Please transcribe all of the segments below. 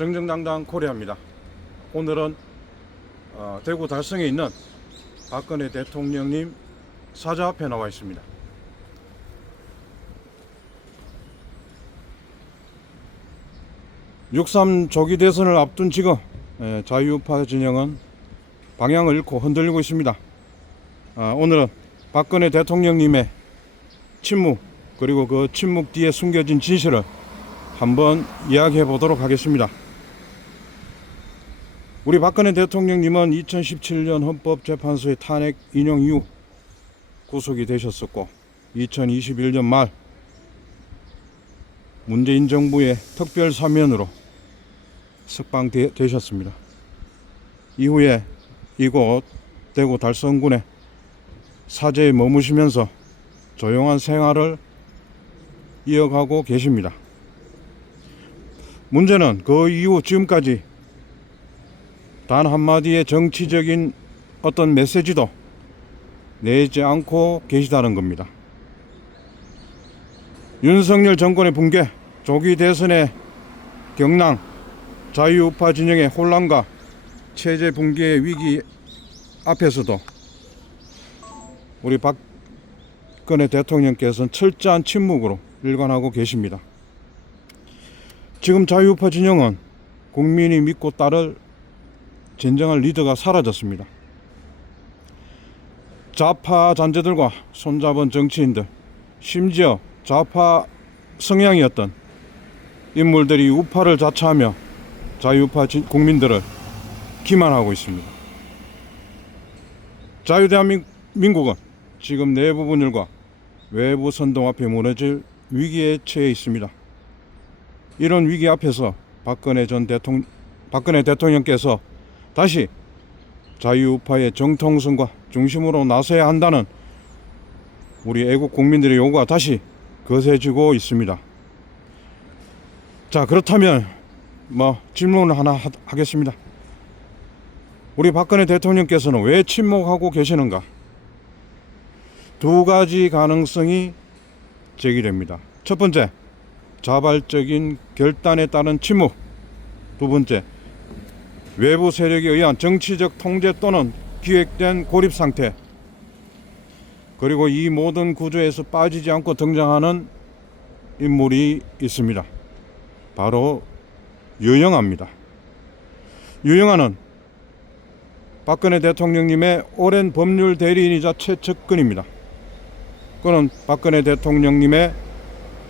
정정당당 코리아입니다. 오늘은 대구 달성에 있는 박근혜 대통령님 사저 앞에 나와 있습니다. (6.3) 조기 대선을 앞둔 지금 자유우파 진영은 방향을 잃고 흔들리고 있습니다. 오늘은 박근혜 대통령님의 침묵, 그리고 그 침묵 뒤에 숨겨진 진실을 한번 이야기해 보도록 하겠습니다. 우리 박근혜 대통령님은 2017년 헌법재판소의 탄핵 인용 이후 구속이 되셨었고, 2021년 말 문재인 정부의 특별 사면으로 석방되셨습니다. 이후에 이곳 대구 달성군의 사저에 머무시면서 조용한 생활을 이어가고 계십니다. 문제는 그 이후 지금까지 단 한마디의 정치적인 어떤 메시지도 내지 않고 계시다는 겁니다. 윤석열 정권의 붕괴, 조기 대선의 경랑, 자유우파 진영의 혼란과 체제 붕괴의 위기 앞에서도 우리 박근혜 대통령께서는 철저한 침묵으로 일관하고 계십니다. 지금 자유우파 진영은 국민이 믿고 따를 진정한 리더가 사라졌습니다. 좌파 잔재들과 손잡은 정치인들, 심지어 좌파 성향이었던 인물들이 우파를 자처하며 자유우파 국민들을 기만하고 있습니다. 자유대한민국은 지금 내부 분열과 외부 선동 앞에 무너질 위기에 처해 있습니다. 이런 위기 앞에서 박근혜 대통령께서 다시 자유우파의 정통성과 중심으로 나서야 한다는 우리 애국 국민들의 요구가 다시 거세지고 있습니다. 자, 그렇다면 질문을 하나 하겠습니다. 우리 박근혜 대통령께서는 왜 침묵하고 계시는가? 두 가지 가능성이 제기됩니다. 첫 번째, 자발적인 결단에 따른 침묵. 두 번째, 외부 세력에 의한 정치적 통제 또는 기획된 고립 상태. 그리고 이 모든 구조에서 빠지지 않고 등장하는 인물이 있습니다. 바로 유영아입니다. 유영아는 박근혜 대통령님의 오랜 법률 대리인이자 최측근입니다. 그는 박근혜 대통령님의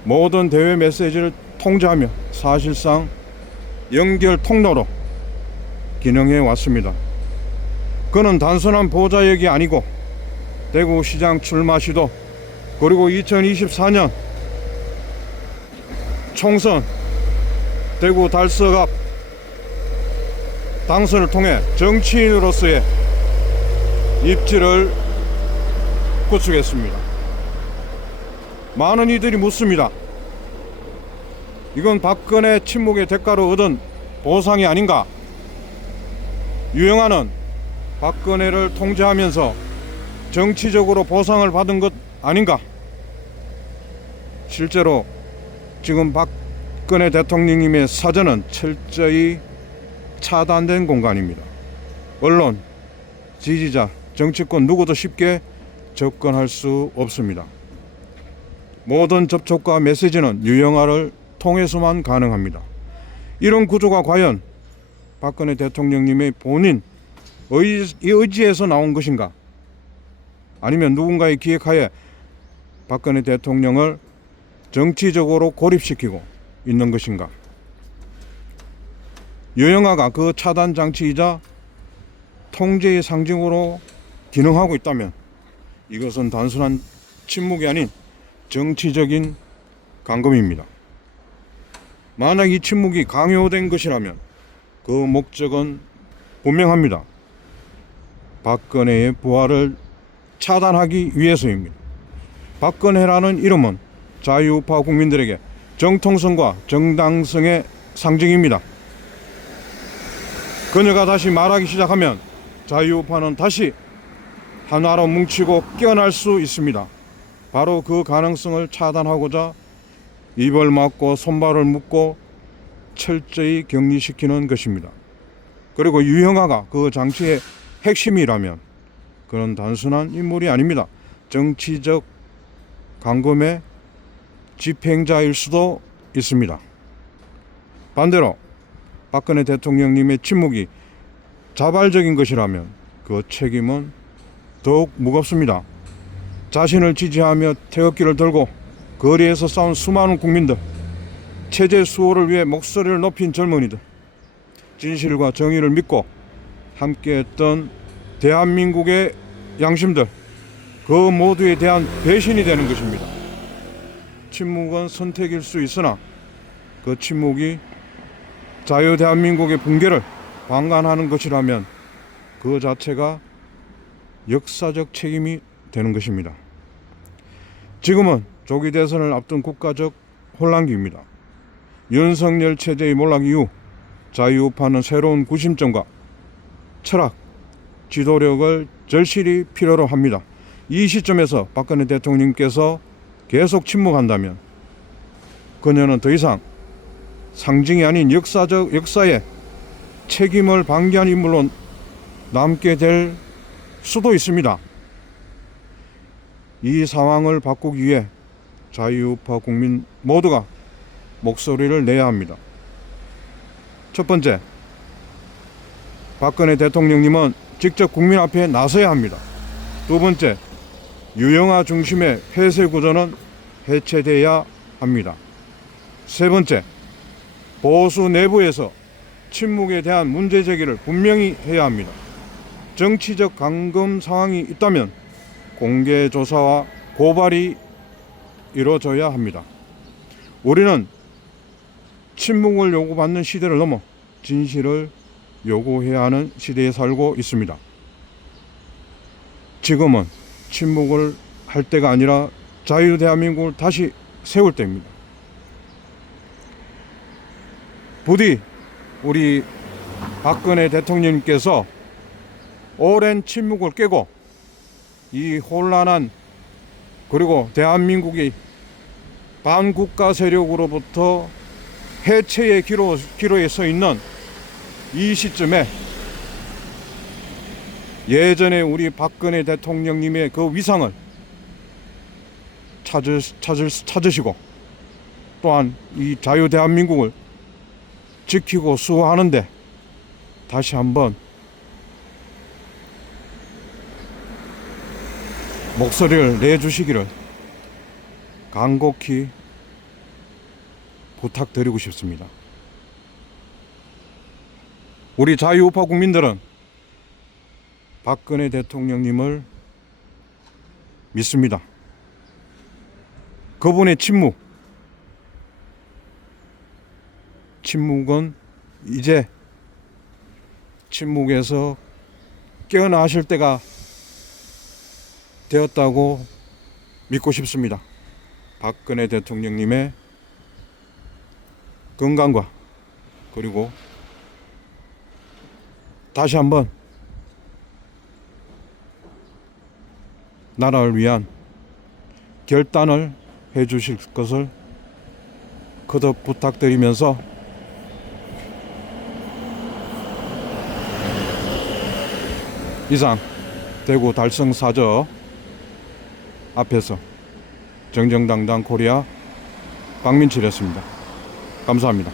모든 대외 메시지를 통제하며 사실상 연결 통로로 기능해 왔습니다. 그는 단순한 보좌역이 아니고 대구시장 출마 시도, 그리고 2024년 총선 대구 달성 앞 당선을 통해 정치인으로서의 입지를 구축했습니다. 많은 이들이 묻습니다. 이건 박근혜 침묵의 대가로 얻은 보상이 아닌가? 유영아는 박근혜를 통제하면서 정치적으로 보상을 받은 것 아닌가? 실제로 지금 박근혜 대통령님의 사저는 철저히 차단된 공간입니다. 언론, 지지자, 정치권 누구도 쉽게 접근할 수 없습니다. 모든 접촉과 메시지는 유영아를 통해서만 가능합니다. 이런 구조가 과연 박근혜 대통령님의 본인 의지에서 나온 것인가? 아니면 누군가의 기획하에 박근혜 대통령을 정치적으로 고립시키고 있는 것인가? 유영아가 그 차단 장치이자 통제의 상징으로 기능하고 있다면 이것은 단순한 침묵이 아닌 정치적인 감금입니다. 만약 이 침묵이 강요된 것이라면 그 목적은 분명합니다. 박근혜의 부활을 차단하기 위해서입니다. 박근혜라는 이름은 자유우파 국민들에게 정통성과 정당성의 상징입니다. 그녀가 다시 말하기 시작하면 자유우파는 다시 하나로 뭉치고 깨어날 수 있습니다. 바로 그 가능성을 차단하고자 입을 막고 손발을 묶고 철저히 격리시키는 것입니다. 그리고 유형아가 그 장치의 핵심이라면 그런 단순한 인물이 아닙니다. 정치적 감금의 집행자일 수도 있습니다. 반대로 박근혜 대통령님의 침묵이 자발적인 것이라면 그 책임은 더욱 무겁습니다. 자신을 지지하며 태극기를 들고 거리에서 싸운 수많은 국민들, 체제 수호를 위해 목소리를 높인 젊은이들, 진실과 정의를 믿고 함께했던 대한민국의 양심들, 그 모두에 대한 배신이 되는 것입니다. 침묵은 선택일 수 있으나 그 침묵이 자유 대한민국의 붕괴를 방관하는 것이라면 그 자체가 역사적 책임이 되는 것입니다. 지금은 조기 대선을 앞둔 국가적 혼란기입니다. 윤석열 체제의 몰락 이후 자유우파는 새로운 구심점과 철학, 지도력을 절실히 필요로 합니다. 이 시점에서 박근혜 대통령께서 계속 침묵한다면 그녀는 더 이상 상징이 아닌 역사의 책임을 방기한 인물로 남게 될 수도 있습니다. 이 상황을 바꾸기 위해 자유우파 국민 모두가 목소리를 내야 합니다. 첫 번째, 박근혜 대통령님은 직접 국민 앞에 나서야 합니다. 두 번째, 유형아 중심의 폐쇄 구조는 해체돼야 합니다. 세 번째, 보수 내부에서 침묵에 대한 문제 제기를 분명히 해야 합니다. 정치적 감금 상황이 있다면 공개 조사와 고발이 이루어져야 합니다. 우리는 침묵을 요구받는 시대를 넘어 진실을 요구해야 하는 시대에 살고 있습니다. 지금은 침묵을 할 때가 아니라 자유 대한민국을 다시 세울 때입니다. 부디 우리 박근혜 대통령님께서 오랜 침묵을 깨고 이 혼란한 그리고 대한민국이 반국가 세력으로부터 해체의 기로에 서 있는 이 시점에 예전에 우리 박근혜 대통령님의 그 위상을 찾으시고 또한 이 자유 대한민국을 지키고 수호하는데 다시 한번 목소리를 내주시기를 간곡히 부탁드리고 싶습니다. 우리 자유우파 국민들은 박근혜 대통령님을 믿습니다. 그분의 침묵은 이제 침묵에서 깨어나실 때가 되었다고 믿고 싶습니다. 박근혜 대통령님의 건강과 그리고 다시 한번 나라를 위한 결단을 해 주실 것을 거듭 부탁드리면서 이상 대구 달성사저 앞에서 정정당당 코리아 박민철이었습니다. 감사합니다.